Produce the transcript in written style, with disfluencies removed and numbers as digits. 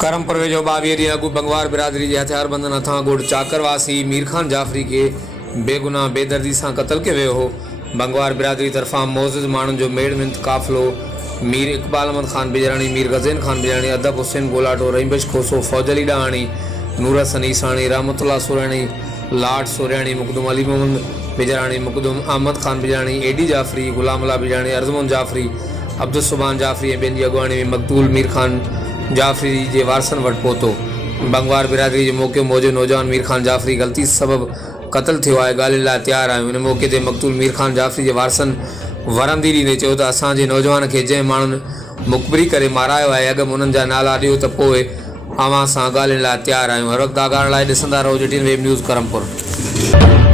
ڪرمپور वेझो 22 ॾींहं अॻु बंगवार बिरादरी जे हथियारबंदनि हथां गुड़ चाकरवासी मीरखान जाफरी खे बेगुनाह बेदर्दी सां क़तल कयो वियो हो। बंगवार बिरादरी तरफ़ां मोज़िज़ माण्हुनि जो मेड़मिंत काफ़िलो मीर इकबाल अहमद खान बिजराणी, मीर गज़ैन खान बिजराणी, अदब हुसैन गोलाटो, रहीमबख्श खोसो, फौजली डाहाणी, नूर हसन ईसाणी, रहमतुल्लाह सोराणी, लाड सोरियाणी, मुक़दम अली मोहम्मद बिजराणी, मुक़दम अहमद खान बिजराणी, एडी जाफरी, गुलाम अल्लाह बिजराणी, अर्ज़मोन जाफरी, अब्दुस्सुबान जाफरी ऐं ॿियनि जी अॻुवाणी में मक़तूल मीरखान जाफरी जे वारसनि वटि पहुतो। बंगवार बिरादरी जे मौक़े मौजूदु नौजवान मीरखान जाफरी ग़लती सबबि क़तल थियो आहे, ॻाल्हियुनि लाइ तयारु आहियूं। इन मौक़े ते मक़तूल मीरखान जाफरी जे वारसनि वरंदी ॾींदे चयो त असांजे नौजवान खे जंहिं माण्हुनि मुख़बिरी करे मारायो आहे, अॻु उन्हनि जा नाला ॾियो त पोइ अव्हां सां ॻाल्हियुनि लाइ तयारु आहियूं। हर वक़्तु आगाहण लाइ ॾिसंदा रहो JTN वेब न्यूज़ करमपुर।